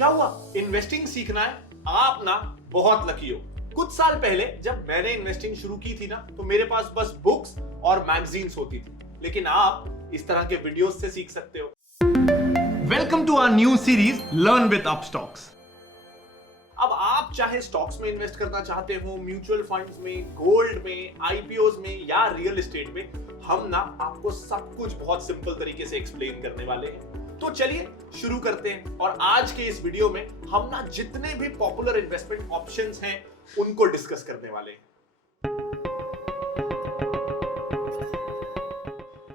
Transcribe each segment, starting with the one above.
क्या हुआ? इन्वेस्टिंग सीखना है? आप ना बहुत लकी हो। कुछ साल पहले जब मैंने इन्वेस्टिंग शुरू की थी ना, तो मेरे पास बस बुक्स और मैगजीन्स होती थी, लेकिन आप इस तरह के वीडियोस से सीख सकते हो। Welcome to our new series learn with Upstox. अब आप चाहे स्टॉक्स में इन्वेस्ट करना चाहते हो, म्यूचुअल फंड्स में, गोल्ड में, आईपीओज में या रियल एस्टेट में, हम ना आपको सब कुछ बहुत सिंपल तरीके से एक्सप्लेन करने वाले हैं। तो चलिए शुरू करते हैं। और आज के इस वीडियो में हम ना जितने भी पॉपुलर इन्वेस्टमेंट ऑप्शंस हैं उनको डिस्कस करने वाले हैं।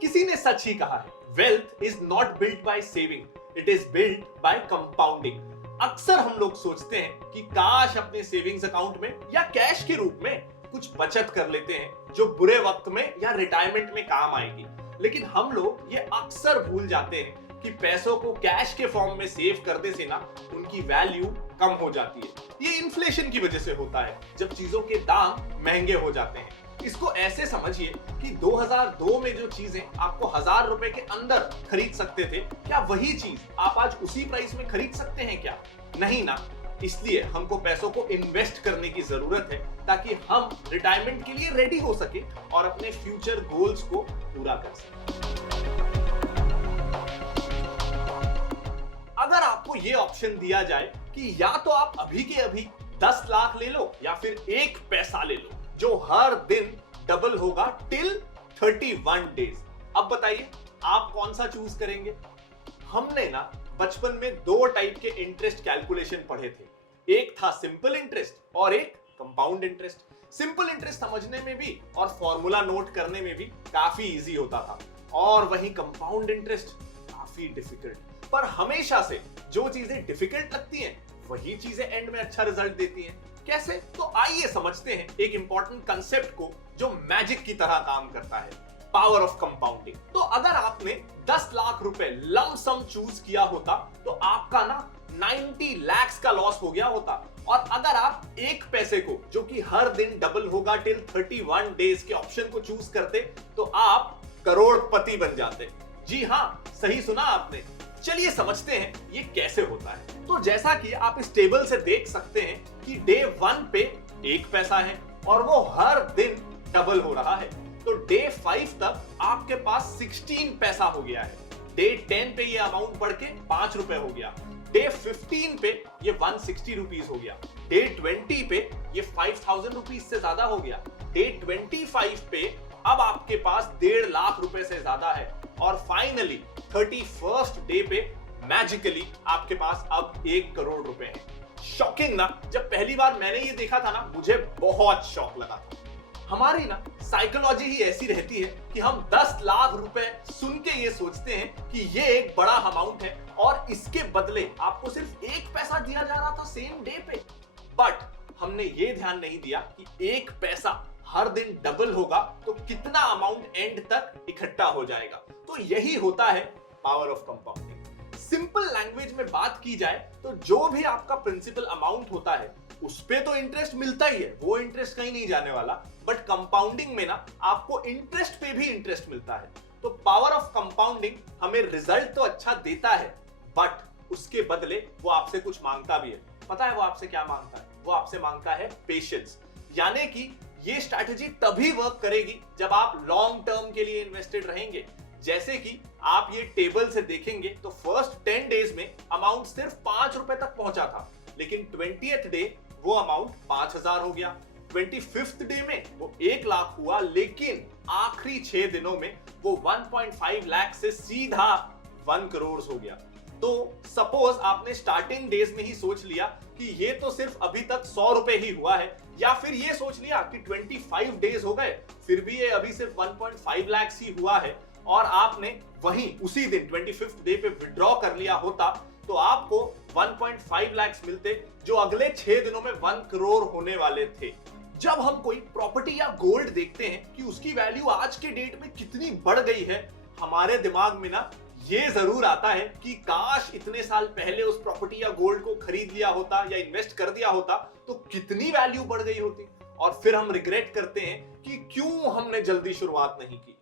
किसी ने सच ही कहा है, wealth is not built by saving, it is built by compounding. अक्सर हम लोग सोचते हैं कि काश अपने सेविंग्स अकाउंट में या कैश के रूप में कुछ बचत कर लेते हैं जो बुरे वक्त में या रिटायरमेंट में काम आएगी, लेकिन हम लोग ये अक्सर भूल जाते हैं कि पैसों को कैश के फॉर्म में सेव करने से ना उनकी वैल्यू कम हो जाती है। ये इन्फ्लेशन की वजह से होता है, जब चीजों के दाम महंगे हो जाते हैं। इसको ऐसे समझिए कि 2002 में जो चीजें आपको 1000 रुपए के अंदर खरीद सकते थे, क्या वही चीज आप आज उसी प्राइस में खरीद सकते हैं क्या? नहीं ना। इसलिए हमको पैसों को इन्वेस्ट करने की जरूरत है ताकि हम रिटायरमेंट के लिए रेडी हो सके और अपने फ्यूचर गोल्स को पूरा कर सके। अगर आपको यह ऑप्शन दिया जाए कि या तो आप अभी के अभी 10 लाख ले लो या फिर एक पैसा ले लो जो हर दिन डबल होगा टिल 31 डेज, अब बताइए आप कौन सा चूज करेंगे? हमने ना बचपन में दो टाइप के इंटरेस्ट कैलकुलेशन पढ़े थे। एक था सिंपल इंटरेस्ट और एक कंपाउंड इंटरेस्ट। सिंपल इंटरेस्ट समझने में भी और फॉर्मूला नोट करने में भी काफी इजी होता था, और वहीं कंपाउंड इंटरेस्ट काफी डिफिकल्ट। पर हमेशा से जो चीजें डिफिकल्ट लगती हैं वही चीजें एंड में अच्छा रिजल्ट देती हैं। कैसे? तो आइए समझते हैं एक इंपॉर्टेंट कंसेप्ट को जो मैजिक की तरह काम करता है, पावर ऑफ कंपाउंडिंग। तो अगर आपने 10 लाख रुपए लम सम चूज किया होता तो आपका ना 90 लाख का लॉस हो गया होता, और अगर आप एक पैसे को जो कि हर दिन डबल होगा टिल 31 डेज के ऑप्शन को चूज करते तो आप करोड़पति बन जाते। जी हाँ, सही सुना आपने। चलिए समझते हैं ये कैसे होता है। तो जैसा कि आप इस टेबल से देख सकते हैं कि डे 1 पे एक पैसा है और वो हर दिन डबल हो रहा है, तो डे 5 तक आपके पास 16 पैसा हो गया है। डे 10 पे ये अमाउंट बढ़ के 5 रुपए हो गया। डे 15 पे ये 160 रुपीज हो गया। डे 20 पे ये 5000 रुपीज से ज्यादा हो गया। डे 25 पे अब आपके पास 1.5 लाख रुपए से ज्यादा है, और फाइनली 31st डे पे मैजिकली आपके पास अब 1 करोड़ रुपए हैं। शॉकिंग ना? जब पहली बार मैंने ये देखा था ना, मुझे बहुत शॉक लगा था। हमारी ना साइकोलॉजी ही ऐसी रहती है कि हम 10 लाख रुपए सुन के ये सोचते हैं कि ये एक बड़ा अमाउंट है और इसके बदले आपको सिर्फ एक पैसा दिया जा रहा था सेम डे पे। बट हमने ये ध्यान नहीं दिया कि एक पैसा हर दिन डबल होगा तो कितना अमाउंट एंड तक इकट्ठा हो जाएगा। तो यही होता है power of compounding. Simple language में बात की जाए तो जो भी आपका प्रिंसिपल अमाउंट होता है उस पे तो इंटरेस्ट मिलता ही है, वो इंटरेस्ट कहीं नहीं जाने वाला। बट कंपाउंडिंग में ना आपको इंटरेस्ट पे भी इंटरेस्ट मिलता है। तो पावर ऑफ कंपाउंडिंग हमें रिजल्ट तो अच्छा देता है, बट उसके बदले वो आपसे कुछ मांगता भी है। पता है वो आपसे क्या मांगता है? वो आपसे मांगता है पेशेंस। यानी कि ये स्ट्रैटेजी तभी वर्क करेगी जब आप लॉन्ग टर्म के लिए इन्वेस्टेड रहेंगे। जैसे कि आप ये टेबल से देखेंगे तो फर्स्ट 10 डेज में अमाउंट सिर्फ 5 रुपए तक पहुंचा था, लेकिन 20th डे वो अमाउंट 5000 हो गया। 25th डे में वो 1 लाख हुआ, लेकिन आखिरी 6 दिनों में वो 1.5 लाख से सीधा 1 करोड़ हो गया। तो सपोज आपने स्टार्टिंग डेज में ही सोच लिया कि ये तो सिर्फ अभी तक 100 रुपए ही हुआ है, या फिर ये सोच लिया कि 25 डेज हो गए फिर भी ये अभी सिर्फ 1.5 लाख ही हुआ है, और आपने वहीं उसी दिन 25th डे पे विड्रॉ कर लिया होता, तो आपको 1.5 लाख मिलते जो अगले 6 दिनों में 1 करोड़ होने वाले थे। जब हम कोई प्रॉपर्टी या गोल्ड देखते हैं कि उसकी वैल्यू आज के डेट में कितनी बढ़ गई है, हमारे दिमाग में ना ये जरूर आता है कि काश इतने साल पहले उस प्रॉपर्टी या गोल्ड को खरीद लिया होता या इन्वेस्ट कर दिया होता तो कितनी वैल्यू बढ़ गई होती। और फिर हम रिग्रेट करते हैं कि क्यों हमने जल्दी शुरुआत नहीं की।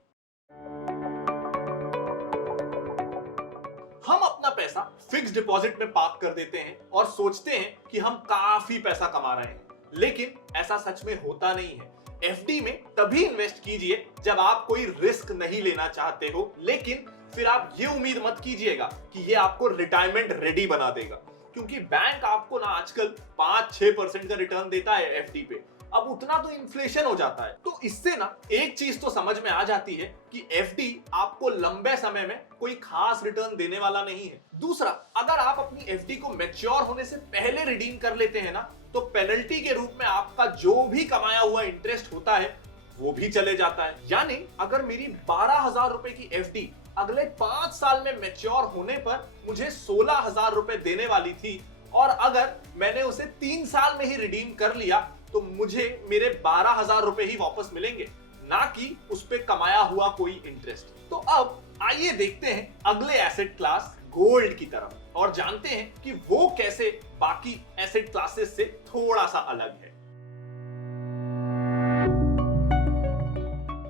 हम अपना पैसा पैसा फिक्स डिपॉजिट में पार्क कर देते हैं और सोचते हैं कि हम काफी पैसा कमा रहे हैं, लेकिन ऐसा सच में होता नहीं है। एफडी में तभी इन्वेस्ट कीजिए जब आप कोई रिस्क नहीं लेना चाहते हो, लेकिन फिर आप ये उम्मीद मत कीजिएगा कि ये आपको रिटायरमेंट रेडी बना देगा, क्योंकि बैंक आपको ना आजकल 5-6% का रिटर्न देता है एफडी पे। अब उतना तो इन्फ्लेशन हो जाता है। तो इससे ना एक चीज तो समझ में आ जाती है कि एफडी आपको लंबे समय में कोई खास रिटर्न देने वाला नहीं है। दूसरा, अगर आप अपनी एफडी को मैच्योर होने से पहले रिडीम कर लेते हैं ना, तो पेनल्टी के रूप में आपका जो भी कमाया हुआ इंटरेस्ट होता है वो भी चले जाता है। यानी अगर मेरी 12,000 रुपए की एफडी अगले 5 साल में मैच्योर होने पर मुझे 16,000 रुपए देने वाली थी, और अगर मैंने उसे 3 साल में ही रिडीम कर लिया तो मुझे मेरे 12,000 रुपए ही वापस मिलेंगे, ना कि उस पे कमाया हुआ कोई इंटरेस्ट। तो अब आइए देखते हैं अगले एसेट क्लास गोल्ड की तरफ और जानते हैं कि वो कैसे बाकी एसेट क्लासेस से थोड़ा सा अलग है।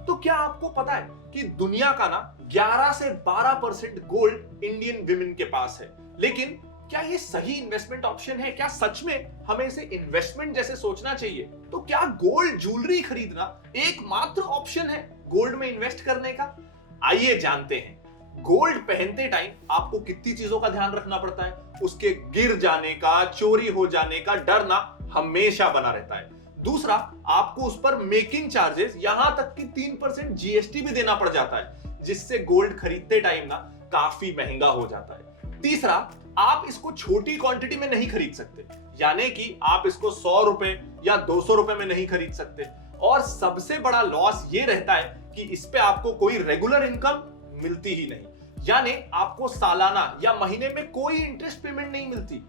तो क्या आपको पता है कि दुनिया का ना 11 से 12% गोल्ड इंडियन विमेन के पास है, लेकिन क्या ये सही इन्वेस्टमेंट ऑप्शन है? क्या सच में हमें इसे इन्वेस्टमेंट जैसे सोचना चाहिए? तो क्या गोल्ड ज्वेलरी खरीदना एकमात्र ऑप्शन है गोल्ड में इन्वेस्ट करने का? आइए जानते हैं। गोल्ड पहनते टाइम आपको कितनी चीजों का ध्यान रखना पड़ता है। उसके गिर जाने का, चोरी हो जाने का डर ना हमेशा बना रहता है। दूसरा, आपको उस पर मेकिंग चार्जेस यहां तक कि 3% जीएसटी भी देना पड़ जाता है, जिससे गोल्ड खरीदते टाइम ना काफी महंगा हो जाता है। तीसरा, आप इसको छोटी क्वांटिटी में नहीं खरीद सकते, यानी कि आप इसको 100 रुपए या 200 रुपए में नहीं खरीद सकते। और सबसे बड़ा लॉस ये रहता है कि इस पे आपको कोई रेगुलर इनकम मिलती ही नहीं, यानी आपको सालाना या महीने में कोई इंटरेस्ट पेमेंट नहीं मिलती।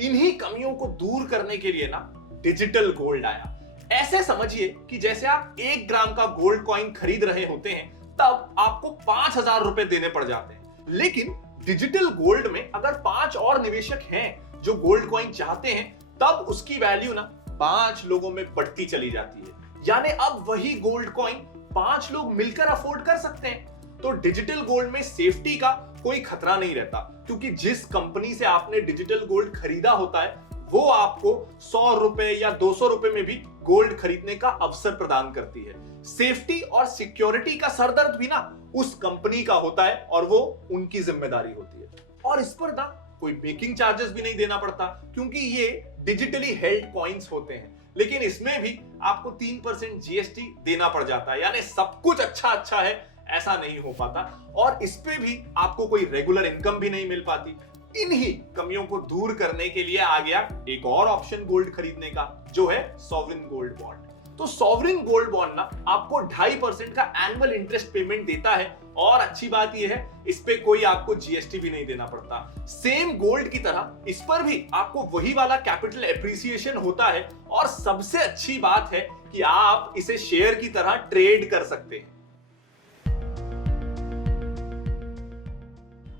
इन्हीं कमियों को दूर करने के लिए ना डिजिटल गोल्ड आया। ऐसे समझिए कि जैसे आप 1 ग्राम का गोल्ड कॉइन खरीद रहे होते हैं, तब आपको 5,000 रुपए देने पड़ जाते हैं। लेकिन डिजिटल गोल्ड में अगर 5 और निवेशक हैं जो गोल्ड कॉइन चाहते हैं, तब उसकी वैल्यू ना 5 लोगों में बढ़ती चली जाती है। यानी अब वही गोल्ड कॉइन 5 लोग मिलकर अफोर्ड कर सकते हैं। तो डिजिटल गोल्ड में सेफ्टी का कोई खतरा नहीं रहता, क्योंकि जिस कंपनी से आपने डिजिटल गोल्ड खरीदा होता है वो आपको 100 रुपए या 200 रुपए में भी गोल्ड खरीदने का अवसर प्रदान करती है। सेफ्टी और सिक्योरिटी का सरदर्द भी ना उस कंपनी का होता है और वो उनकी जिम्मेदारी होती है। और इस पर ना कोई मेकिंग चार्जेस भी नहीं देना पड़ता, क्योंकि ये डिजिटली हेल्ड कॉइन्स होते हैं। लेकिन इसमें भी आपको 3% जीएसटी देना पड़ जाता है, यानी सब कुछ अच्छा है ऐसा नहीं हो पाता। और इस पे भी आपको कोई रेगुलर इनकम भी नहीं मिल पाती। इन्हीं कमियों को दूर करने के लिए आ गया एक और ऑप्शन गोल्ड खरीदने का, जो है सॉवरिन गोल्ड बॉन्ड। तो सॉवरिन गोल्ड बॉन्ड ना आपको 2.5% का एनुअल इंटरेस्ट पेमेंट देता है, और अच्छी बात यह है इस पे कोई आपको जीएसटी भी नहीं देना पड़ता। सेम गोल्ड की तरह इस पर भी आपको वही वाला कैपिटल एप्रिसिएशन होता है, और सबसे अच्छी बात है कि आप इसे शेयर की तरह ट्रेड कर सकते हैं।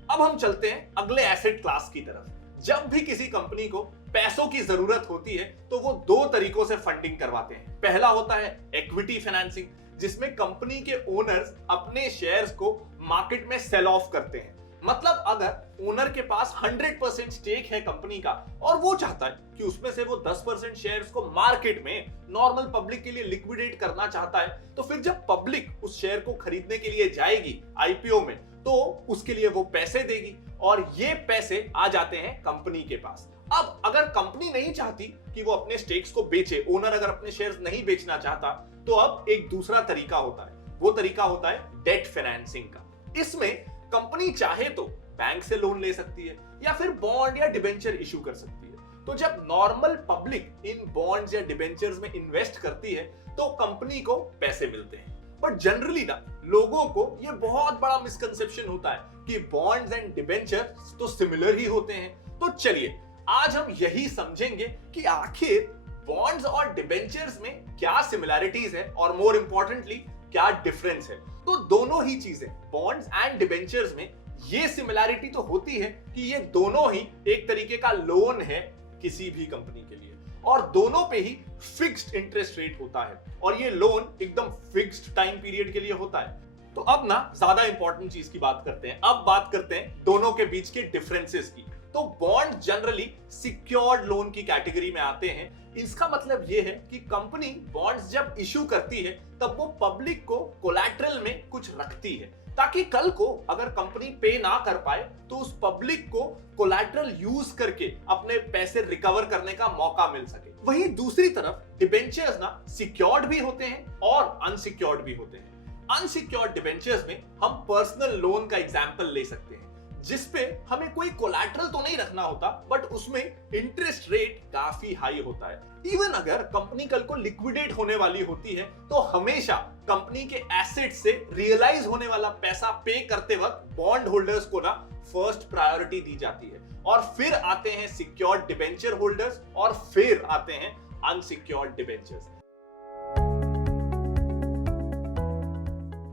अब हम चलते हैं अगले एसेट क्लास की तरफ। जब भी किसी कंपनी को पैसों की जरूरत होती है तो वो 2 तरीकों से फंडिंग करवाते हैं। पहला होता है इक्विटी फाइनेंसिंग, जिसमें कंपनी के ओनर्स अपने शेयर्स को मार्केट में सेल ऑफ करते हैं। मतलब अगर ओनर के पास 100% स्टेक है कंपनी का और वो चाहता है कि उसमें से वो 10% शेयर्स को मार्केट में नॉर्मल पब्लिक के लिए लिक्विडेट करना चाहता है, तो फिर जब पब्लिक उस शेयर को खरीदने के लिए जाएगी आईपीओ में, तो उसके लिए वो पैसे देगी और ये पैसे आ जाते हैं कंपनी के पास। अब अगर कंपनी नहीं चाहती कि वो अपने स्टेक्स को बेचे, ओनर अगर अपने शेयर्स नहीं बेचना चाहता, तो अब एक दूसरा तरीका होता है। वो तरीका होता है डेट फाइनेंसिंग का। इसमें कंपनी चाहे तो बैंक से लोन ले सकती है या फिर बॉन्ड या डिबेंचर इशू कर सकती है। तो जब नॉर्मल पब्लिक इन बॉन्ड्स या डिबेंचर्स में इन्वेस्ट करती है तो कंपनी को पैसे मिलते हैं। बट जनरली ना लोगों को ये बहुत बड़ा मिसकंसेप्शन होता है कि बॉन्ड्स एंड डिबेंचर्स तो सिमिलर ही होते हैं। तो चलिए आज हम यही समझेंगे कि आखिर बॉन्ड्स और डिबेंचर्स में क्या सिमिलैरिटीज है और मोर इंपॉर्टेंटली क्या डिफरेंस है। तो दोनों ही चीजें, बॉन्ड्स एंड डिबेंचर्स में ये सिमिलैरिटी तो होती है कि ये दोनों ही एक तरीके का लोन है किसी भी कंपनी के लिए, और दोनों पे ही फिक्स्ड इंटरेस्ट रेट होता है, और ये लोन एकदम फिक्स्ड टाइम पीरियड के लिए होता है। तो तो अब ना ज्यादा इंपॉर्टेंट चीज की बात करते हैं। अब बात करते हैं दोनों के बीच के डिफरेंसेस की। तो बॉन्ड जनरली सिक्योर्ड लोन की कैटेगरी में आते हैं। इसका मतलब यह है कि कंपनी बॉन्ड्स जब इशू करती है तब वो पब्लिक को कोलैटरल में कुछ रखती है, ताकि कल को अगर कंपनी पे ना कर पाए तो उस पब्लिक को कोलैटरल यूज करके अपने पैसे रिकवर करने का मौका मिल सके। वहीं दूसरी तरफ डिबेंचर्स ना सिक्योर्ड भी होते हैं और अनसिक्योर्ड भी होते हैं। अनसिक्योर्ड डिबेंचर्स में हम पर्सनल लोन का एग्जांपल ले सकते हैं, जिसपे हमें कोई कोलैटरल तो नहीं रखना होता, बट उसमें इंटरेस्ट रेट काफी हाई होता है। इवन अगर कंपनी कल को लिक्विडेट होने वाली होती है तो हमेशा कंपनी के एसेट से रियलाइज होने वाला पैसा पे करते वक्त बॉन्ड होल्डर्स को ना फर्स्ट प्रायोरिटी दी जाती है, और फिर आते हैं सिक्योर्ड डिबेंचर होल्डर्स, और फिर आते हैं अनसिक्योर्ड डिबेंचर्स।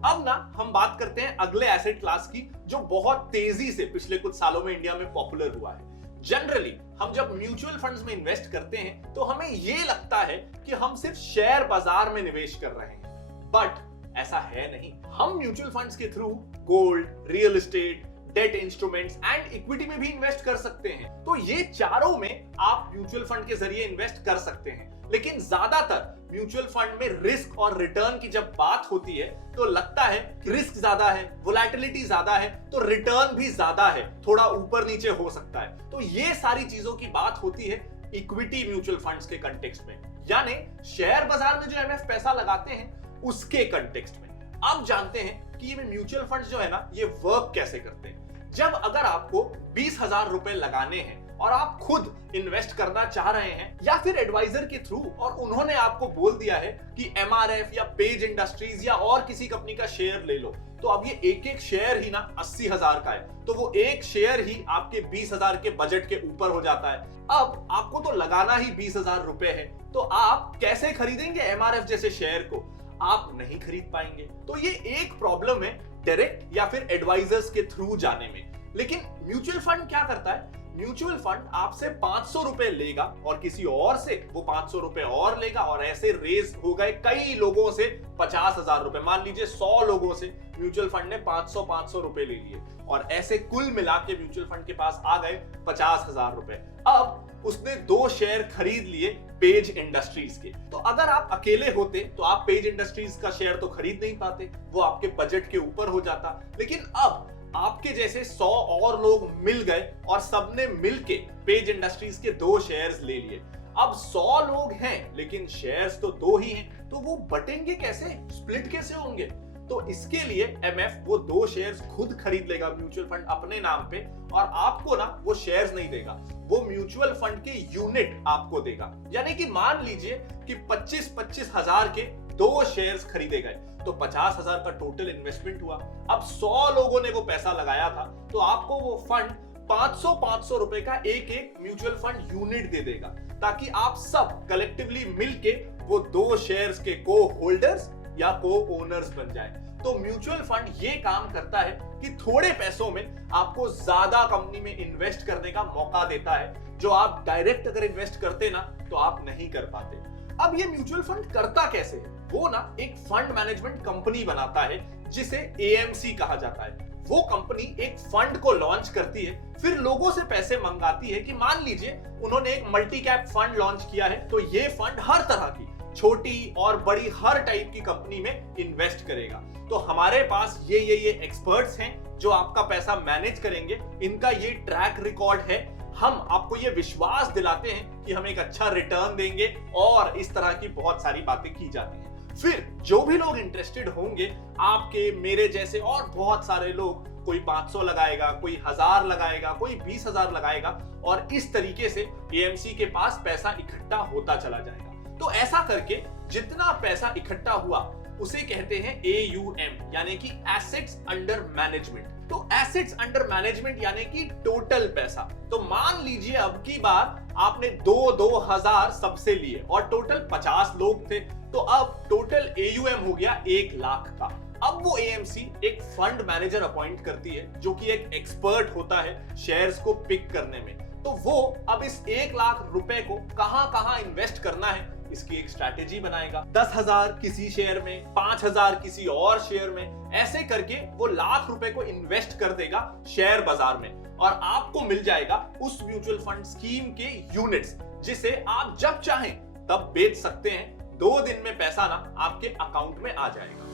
अब ना हम बात करते हैं अगले एसेट क्लास की, जो बहुत तेजी से पिछले कुछ सालों में इंडिया में पॉपुलर हुआ है। जनरली हम जब म्यूचुअल फंड्स में इन्वेस्ट करते हैं तो हमें यह लगता है कि हम सिर्फ शेयर बाजार में निवेश कर रहे हैं, बट ऐसा है नहीं। हम म्यूचुअल फंड्स के through gold, real estate, debt instruments and equity में भी इन्वेस्ट कर सकते हैं। तो ये चारों में आप म्यूचुअल फंड के जरिए इन्वेस्ट कर सकते हैं। लेकिन ज्यादातर म्यूचुअल फंड में रिस्क और रिटर्न की जब बात होती है तो लगता है कि रिस्क ज्यादा है, वोलैटिलिटी ज्यादा है, तो रिटर्न भी ज्यादा है, थोड़ा ऊपर नीचे हो सकता है। तो ये सारी चीजों की बात होती है इक्विटी म्यूचुअल फंड्स के कंटेक्स्ट में, यानी शेयर बाजार में जो एमएफ पैसा लगाते हैं उसके कंटेक्स्ट में। अब जानते हैं कि ये म्यूचुअल फंड्स जो है ना, ये वर्क कैसे करते हैं। जब अगर आपको 20,000 रुपए लगाने हैं और आप खुद इन्वेस्ट करना चाह रहे हैं, या फिर एडवाइजर के थ्रू, और उन्होंने आपको बोल दिया है कि एमआरएफ या पेज इंडस्ट्रीज या और किसी कंपनी का शेयर ले लो, तो अब ये एक एक शेयर ही ना 80,000 का है, तो वो एक शेयर ही आपके 20,000 के बजट के ऊपर हो जाता है। अब आपको तो लगाना ही 20,000 रुपए है, तो आप कैसे खरीदेंगे एमआरएफ जैसे शेयर को? आप नहीं खरीद पाएंगे। तो ये एक प्रॉब्लम है डायरेक्ट या फिर एडवाइजर्स के थ्रू जाने में। लेकिन म्यूचुअल फंड क्या करता है? म्यूचुअल फंड आपसे 500 रुपए लेगा और किसी और से वो 500 रुपए और लेगा, और ऐसे रेस हो गए कई लोगों से 50,000 रुपए। मान लीजिए 100 लोगों से म्यूचुअल फंड ने 500 रुपए ले लिए, और ऐसे कुल मिला के म्यूचुअल फंड के पास आ गए 50,000 रुपए। अब उसने 2 शेयर खरीद लिए पेज इंडस्ट्रीज के। तो अगर आप अकेले होते तो आप पेज इंडस्ट्रीज का शेयर तो खरीद नहीं पाते, वो आपके बजट के ऊपर हो जाता। लेकिन अब आपके जैसे 100 और लोग मिल गए और सबने मिलके पेज इंडस्ट्रीज के 2 शेयर्स ले लिए। अब 100 लोग हैं लेकिन शेयर्स तो 2 ही हैं, तो वो बटेंगे कैसे, स्प्लिट कैसे होंगे? तो इसके लिए एमएफ वो 2 शेयर्स खुद खरीद लेगा म्यूचुअल फंड अपने नाम पे, और आपको ना वो शेयर्स नहीं देगा, वो म्यूचुअल फंड के यूनिट आपको देगा। यानी कि मान लीजिए कि 25-25 हजार के 2 शेयर्स खरीदे गए, तो 50,000 का टोटल इन्वेस्टमेंट हुआ। अब 100 लोगों ने वो पैसा लगाया था, तो आपको वो फंड 500 रुपए का एक एक म्यूचुअल फंड यूनिट दे देगा, ताकि आप सब कलेक्टिवली मिलके वो 2 शेयर्स के को होल्डर्स या को ओनर्स बन जाए। तो म्यूचुअल फंड ये काम करता है कि थोड़े पैसों में आपको ज्यादा कंपनी में इन्वेस्ट करने का मौका देता है, जो आप डायरेक्ट अगर इन्वेस्ट करते ना तो आप नहीं कर पाते। अब ये म्यूचुअल फंड करता कैसे है? वो ना एक फंड मैनेजमेंट कंपनी बनाता है जिसे एएमसी कहा जाता है। वो कंपनी एक फंड को लॉन्च करती है, फिर लोगों से पैसे मंगाती है कि मान लीजिए उन्होंने एक मल्टी कैप फंड लॉन्च किया है, तो ये फंड हर तरह की छोटी और बड़ी हर टाइप की कंपनी में इन्वेस्ट करेगा। तो हमारे पास ये एक्सपर्ट्स हैं जो आपका पैसा मैनेज करेंगे, इनका ये ट्रैक रिकॉर्ड है। हम आपको ये विश्वास दिलाते हैं कि हम एक अच्छा रिटर्न देंगे, और इस तरह की बहुत सारी बातें की जाती हैं। फिर जो भी लोग इंटरेस्टेड होंगे, आपके मेरे जैसे और बहुत सारे लोग, कोई 500 लगाएगा, कोई 1000 लगाएगा, कोई 20,000 लगाएगा, और इस तरीके से एएमसी के पास पैसा इकट्ठा होता चला जाएगा। तो ऐसा करके जितना पैसा इकट्ठा हुआ उसे कहते हैं AUM, यानी कि एसेट्स अंडर मैनेजमेंट। तो एसेट्स अंडर मैनेजमेंट यानी कि टोटल पैसा। तो मान लीजिए अब की बार आपने 2,000 सबसे लिए और टोटल 50 लोग थे, तो अब टोटल AUM हो गया 1 लाख का। अब वो AMC एक फंड मैनेजर अपॉइंट करती है, जो कि एक एक्सपर्ट होता है शेयर्स को पिक करने में। तो वो अब इस 1 लाख रुपए को कहां कहां इन्वेस्ट करना है इसकी एक स्ट्रैटेजी बनाएगा। 10,000 किसी शेयर में, 5,000 किसी और शेयर में, ऐसे करके वो लाख रुपए को इन्वेस्ट कर देगा शेयर बाजार में और आपको मिल जाएगा उस म्यूचुअल फंड स्कीम के यूनिट्स, जिसे आप जब चाहें तब बेच सकते हैं। 2 दिन में पैसा ना आपके अकाउंट में आ जाएगा।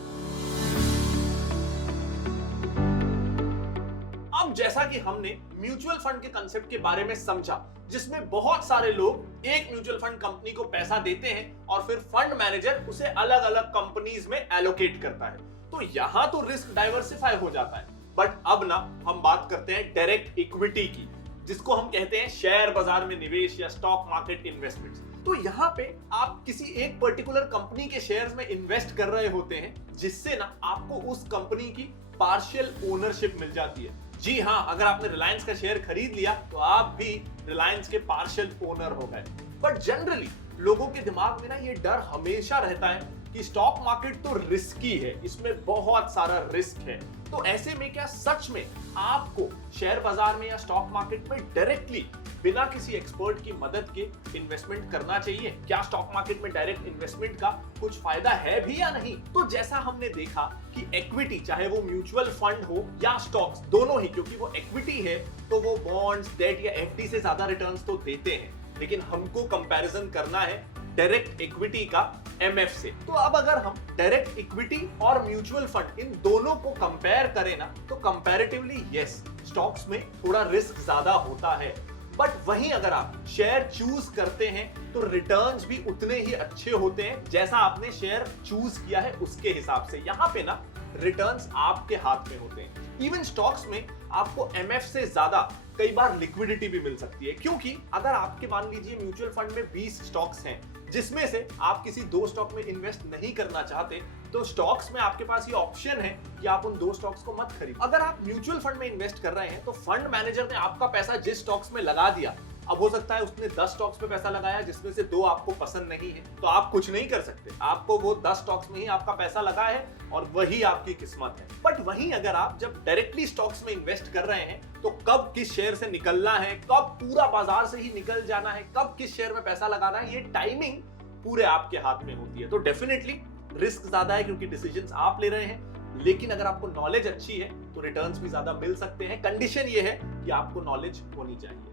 अब जैसा कि हमने म्यूचुअल फंड के कंसेप्ट के बारे में समझा, जिसमें बहुत सारे लोग एक म्यूचुअल फंड कंपनी को पैसा देते हैं और फिर फंड मैनेजर उसे अलग अलग कंपनीज में एलोकेट करता है, तो यहां तो रिस्क डाइवर्सिफाई हो जाता है। बट अब ना हम बात करते हैं डायरेक्ट इक्विटी की, जिसको हम कहते हैं शेयर बाजार में निवेश या स्टॉक मार्केट इन्वेस्टमेंट्स। तो यहाँ पे आप किसी एक पर्टिकुलर कंपनी के शेयर्स में इन्वेस्ट कर रहे होते हैं, जिससे ना आपको उस कंपनी की पार्शियल ओनरशिप मिल जाती है। जी हाँ, अगर आपने रिलायंस का शेयर खरीद लिया तो आप भी रिलायंस के पार्शियल ओनर हो गए। बट जनरली लोगों के दिमाग में ना ये डर हमेशा रहता है कि स्टॉक मार्केट तो रिस्की है, इसमें बहुत सारा रिस्क है। तो ऐसे में क्या सच में आपको शेयर बाजार में या स्टॉक मार्केट में डायरेक्टली बिना किसी एक्सपर्ट की मदद के इन्वेस्टमेंट करना चाहिए? क्या स्टॉक मार्केट में डायरेक्ट इन्वेस्टमेंट का कुछ फायदा है भी या नहीं? तो जैसा हमने देखा कि इक्विटी, चाहे वो म्यूचुअल फंड हो या स्टॉक्स, दोनों ही, क्योंकि वो इक्विटी है तो वो बॉन्ड्स, डेट या एफडी से ज्यादा रिटर्न्स तो देते हैं, लेकिन हमको कंपैरिजन करना है डायरेक्ट इक्विटी का एमएफ से। तो अब अगर हम डायरेक्ट इक्विटी और म्यूचुअल फंड इन दोनों को कंपेयर करें ना, तो कंपैरेटिवली यस, स्टॉक्स में थोड़ा रिस्क ज्यादा होता है। बट वहीं अगर आप शेयर चूज करते हैं तो रिटर्न्स भी उतने ही अच्छे होते हैं जैसा आपने शेयर चूज किया है उसके हिसाब से। यहाँ पे ना रिटर्न्स आपके हाथ में होते हैं। इवन स्टॉक्स में आपको एमएफ से ज्यादा कई बार लिक्विडिटी भी मिल सकती है, क्योंकि अगर आपके मान लीजिए म्यूचुअल फंड में 20 स्टॉक्स हैं, जिसमें से आप किसी 2 स्टॉक में इन्वेस्ट नहीं करना चाहते, तो स्टॉक्स में आपके पास ये ऑप्शन है कि आप उन 2 स्टॉक्स को मत खरीदो। अगर आप म्यूचुअल फंड में इन्वेस्ट कर रहे हैं तो फंड मैनेजर ने आपका पैसा जिस स्टॉक्स में लगा दिया, अब हो सकता है उसने 10 स्टॉक्स पे पैसा लगाया जिसमें से 2 आपको पसंद नहीं है, तो आप कुछ नहीं कर सकते। आपको वो 10 स्टॉक्स में ही आपका पैसा लगा है और वही आपकी किस्मत है। बट वहीं अगर आप जब डायरेक्टली स्टॉक्स में इन्वेस्ट कर रहे हैं, तो कब किस शेयर से निकलना है, कब पूरा बाजार से ही निकल जाना है, कब किस शेयर में पैसा लगाना है, ये टाइमिंग पूरे आपके हाथ में होती है। तो डेफिनेटली रिस्क ज्यादा है क्योंकि डिसीजंस आप ले रहे हैं, लेकिन अगर आपको नॉलेज अच्छी है तो रिटर्न्स भी ज्यादा मिल सकते हैं। कंडीशन ये है कि आपको नॉलेज होनी चाहिए।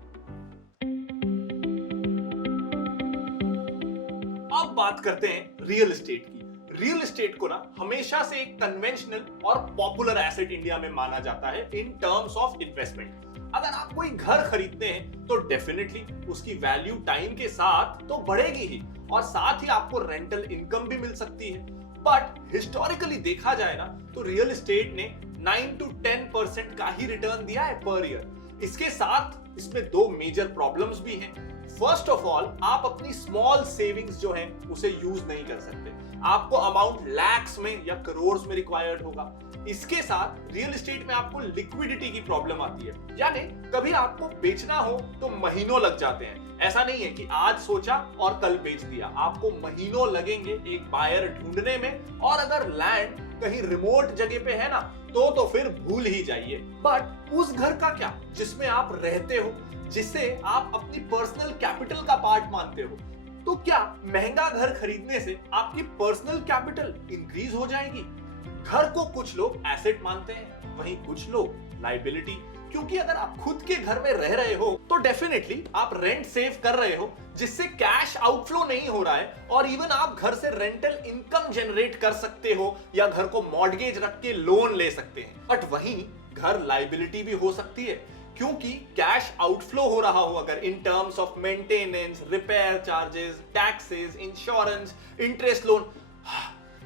अब बात करते हैं रियल एस्टेट की। रियल एस्टेट को ना हमेशा से एक कन्वेंशनल और पॉपुलर एसेट इंडिया में माना जाता है इन टर्म्स ऑफ इन्वेस्टमेंट। अगर आप कोई घर खरीदते हैं तो डेफिनेटली उसकी वैल्यू टाइम के साथ तो बढ़ेगी ही, और साथ ही आपको रेंटल इनकम भी मिल सकती है। बट हिस्टोरिकली देखा जाए ना, तो रियल एस्टेट ने 9 to 10% का ही रिटर्न दिया है पर ईयर। इसके साथ इसमें 2 मेजर प्रॉब्लम्स भी हैं। फर्स्ट ऑफ ऑल, आप अपनी स्मॉल सेविंग्स जो हैं उसे यूज नहीं कर सकते। आपको अमाउंट लैक्स में या करोड़ में रिक्वायर्ड होगा। इसके साथ रियल एस्टेट में आपको लिक्विडिटी की प्रॉब्लम आती है, यानी कभी आपको बेचना हो तो महीनों लग जाते हैं। ऐसा नहीं है कि आज सोचा और कल बेच दिया, आपको महीनों लगेंगे एक बायर ढूंढने में, और अगर लैंड कहीं रिमोट जगह पे है ना, तो फिर भूल ही जाइए। बट उस घर का क्या जिसमें आप रहते हो, जिसे आप अपनी पर्सनल कैपिटल का पार्ट मानते हो, तो क्या महंगा घर खरीदने से आपकी पर्सनल कैपिटल इंक्रीज हो जाएगी? घर को कुछ लोग एसेट मानते हैं, वहीं कुछ लोग लायबिलिटी, क्योंकि अगर आप खुद के घर में रह रहे हो तो डेफिनेटली आप रेंट सेव कर रहे हो, जिससे कैश आउटफ्लो नहीं हो रहा है, और इवन आप घर से रेंटल इनकम जनरेट कर सकते हो या घर को मॉर्गेज रख के लोन ले सकते हैं। बट वहीं घर लायबिलिटी भी हो सकती है, क्योंकि कैश आउटफ्लो हो रहा हो अगर in terms of maintenance, repair charges, taxes, insurance, interest, loan,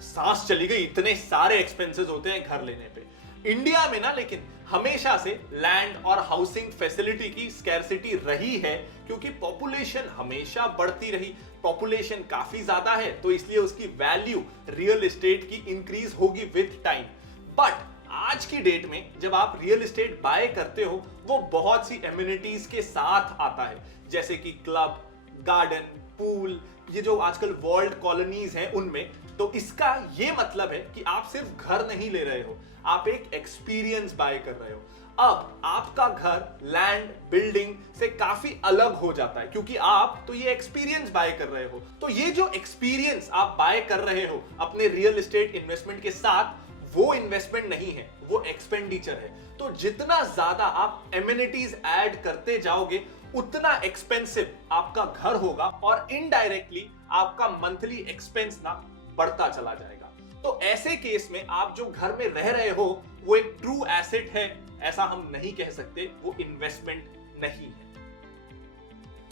सांस चली गई, इतने सारे एक्सपेंसेस होते हैं घर लेने पे। इंडिया में ना लेकिन हमेशा से लैंड और हाउसिंग फैसिलिटी की स्कैर्सिटी रही है, क्योंकि पॉपुलेशन हमेशा बढ़ती रही, पॉपुलेशन काफी ज्यादा है, तो इसलिए उसकी वैल्यू रियल एस्टेट की इंक्रीज होगी विद टाइम। बट आज की डेट में जब आप रियल एस्टेट बाय करते हो, वो बहुत सी एमिनिटीज के साथ आता है, जैसे कि क्लब, गार्डन, पूल, ये जो आजकल वर्ल्ड कॉलोनीज हैं उनमें। तो इसका ये मतलब है कि आप सिर्फ घर नहीं ले रहे हो, आप एक एक्सपीरियंस बाय कर रहे हो। अब आपका घर लैंड बिल्डिंग से काफी अलग हो जाता है, क्योंकि आप तो ये एक्सपीरियंस बाय कर रहे हो। तो ये जो एक्सपीरियंस आप बाय कर रहे हो अपने रियल एस्टेट इन्वेस्टमेंट के साथ, वो इन्वेस्टमेंट नहीं है, वो एक्सपेंडिचर है। तो जितना ज्यादा आप एमिनिटीज ऐड करते जाओगे उतना एक्सपेंसिव आपका घर होगा और इनडायरेक्टली आपका मंथली एक्सपेंस ना बढ़ता चला जाएगा। तो ऐसे केस में आप जो घर में रह रहे हो वो एक ट्रू एसेट है, ऐसा हम नहीं कह सकते, वो इन्वेस्टमेंट नहीं है।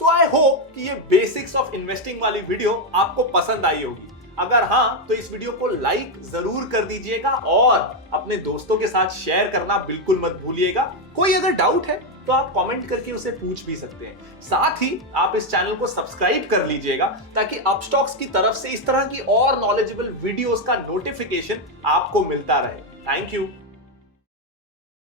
तो आई होप कि ये बेसिक्स ऑफ इन्वेस्टिंग वाली वीडियो आपको पसंद आई होगी। अगर हाँ तो इस वीडियो को लाइक जरूर कर दीजिएगा और अपने दोस्तों के साथ शेयर करना बिल्कुल मत भूलिएगा। कोई अगर डाउट है तो आप कमेंट करके उसे पूछ भी सकते हैं। साथ ही आप इस चैनल को सब्सक्राइब कर लीजिएगा ताकि अपस्टॉक्स की तरफ से इस तरह की और नॉलेजेबल वीडियोस का नोटिफिकेशन आपको मिलता रहे। Thank you.